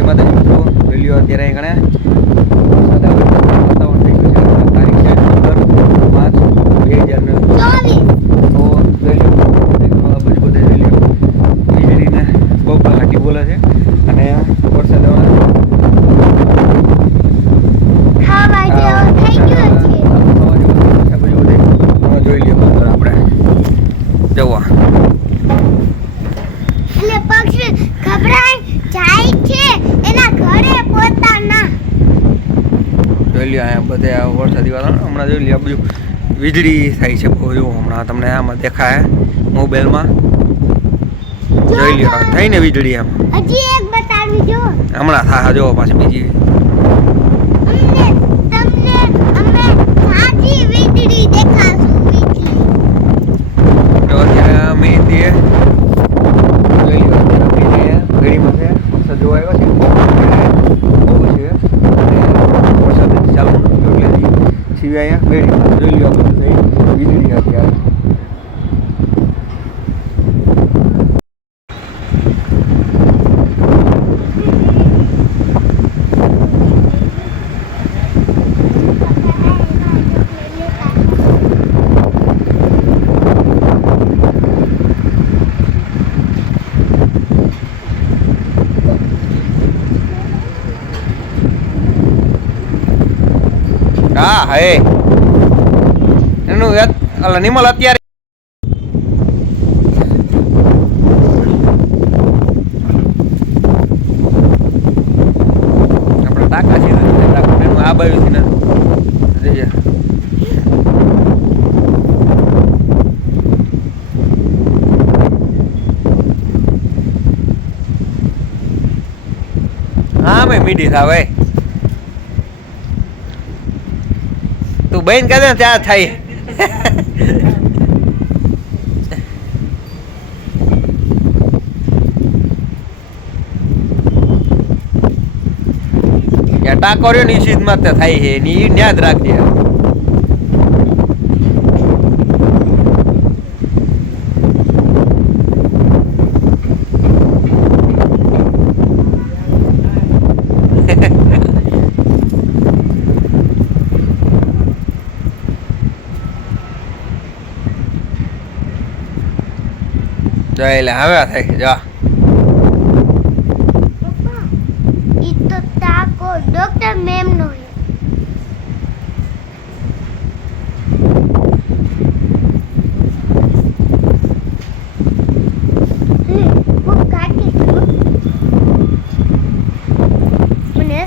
જય માતાજી મિત્રો જોઈ અત્યારે અહીં. વાતાવરણ થઈ ગયું છે તારીખ છે પંદર પાંચ બે હજાર ને તો બાજુ બધે વીજળીને બહુ કલાકી બોલે છે અને વરસાદ આવવાનો જોઈ અંદર આપણે જવા એટલે પક્ષી ઘબરાઈ જાય છે એના ઘરે પોતાના જોઈ લ્યો અહીંયા બધે આ વરસાદી વાતાવરણ. હમણાં જોઈ લ્યો આ બધું વીજળી થાય છે બહુ હમણાં તમને આમાં દેખાય મોબાઈલમાં. જોઈ લ્યો થઈ ને વીજળી એમ હજી એક બતાવી જો હમણાં થા જો પાછી બીજી. ઘડીમાં છે વરસાદ આવ્યો છે. બહુ છે અને વરસાદ ચાલુ એટલે અહીંયા ઘડીમાં જોઈ આ બધું થઈ વીજળી અત્યારે હા હે એનું યાદ અલા નિમલ અત્યારે આપણે ટાકા છે ટાકા એનું આ બાજુ થી ને જઈએ હા મેં મીડી થાવ તું બેન કહે ને ત્યાં થાય. ટાકોર્યો ને માં થાય છે એની યાદ રાખજે. જો એટલે હવે થઈ જો. ડોક્ટર મેમ નો છે. હમ, હું કાઢી દઉં. મને